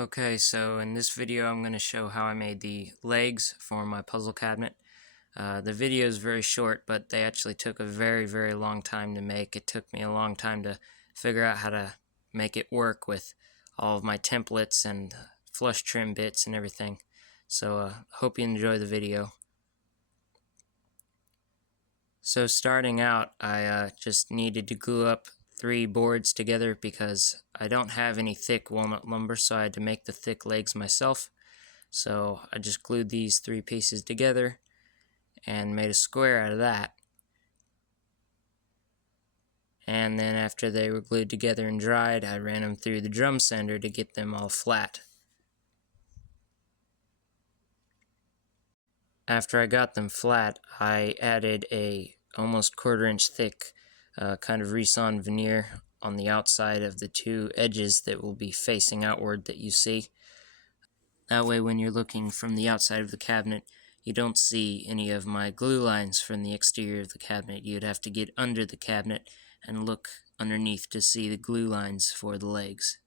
Okay, so in this video I'm going to show how I made the legs for my puzzle cabinet. The video is very short, but they actually took a very long time to make. It took me a long time to figure out how to make it work with all of my templates and flush trim bits and everything. So hope you enjoy the video. So starting out, I just needed to glue up 3 boards together because I don't have any thick walnut lumber, so I had to make the thick legs myself. So I just glued these 3 pieces together and made a square out of that. And then after they were glued together and dried, I ran them through the drum sander to get them all flat. After I got them flat, I added a almost 1/4 inch thick kind of resawn veneer on the outside of the 2 edges that will be facing outward that you see. That way when you're looking from the outside of the cabinet, you don't see any of my glue lines from the exterior of the cabinet. You'd have to get under the cabinet and look underneath to see the glue lines for the legs.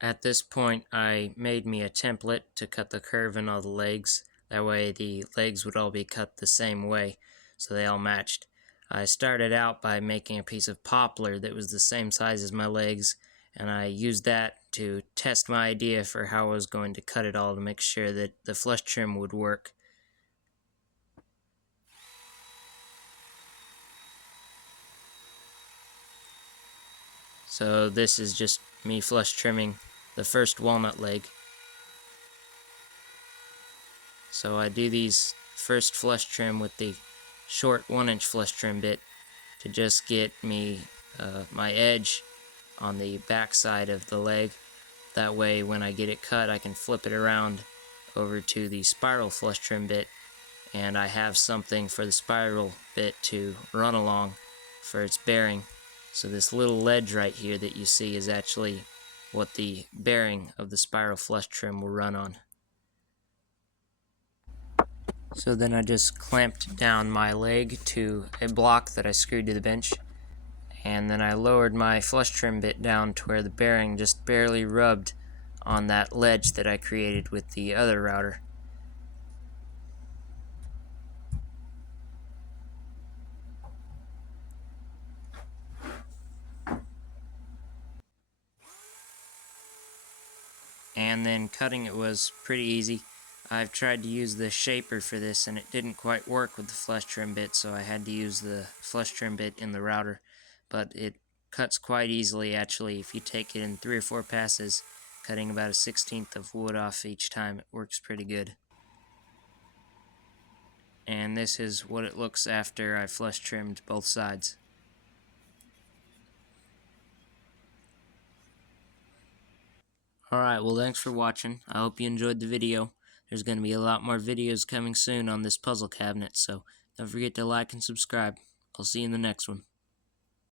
At this point, I made me a template to cut the curve in all the legs. That way the legs would all be cut the same way, so they all matched. I started out by making a piece of poplar that was the same size as my legs, and I used that to test my idea for how I was going to cut it all to make sure that the flush trim would work. So this is just me flush trimming the first walnut leg. So I do these first flush trim with the short 1-inch flush trim bit to just get me my edge on the back side of the leg. That way when I get it cut, I can flip it around over to the spiral flush trim bit, and I have something for the spiral bit to run along for its bearing. So this little ledge right here that you see is actually what the bearing of the spiral flush trim will run on. So then I just clamped down my leg to a block that I screwed to the bench, and then I lowered my flush trim bit down to where the bearing just barely rubbed on that ledge that I created with the other router. And then cutting it was pretty easy. I've tried to use the shaper for this and it didn't quite work with the flush trim bit, so I had to use the flush trim bit in the router. But it cuts quite easily actually if you take it in 3 or 4 passes, cutting about a 1/16 of wood off each time. It works pretty good. And this is what it looks after I flush trimmed both sides. Alright, well thanks for watching. I hope you enjoyed the video. There's going to be a lot more videos coming soon on this puzzle cabinet, so don't forget to like and subscribe. I'll see you in the next one.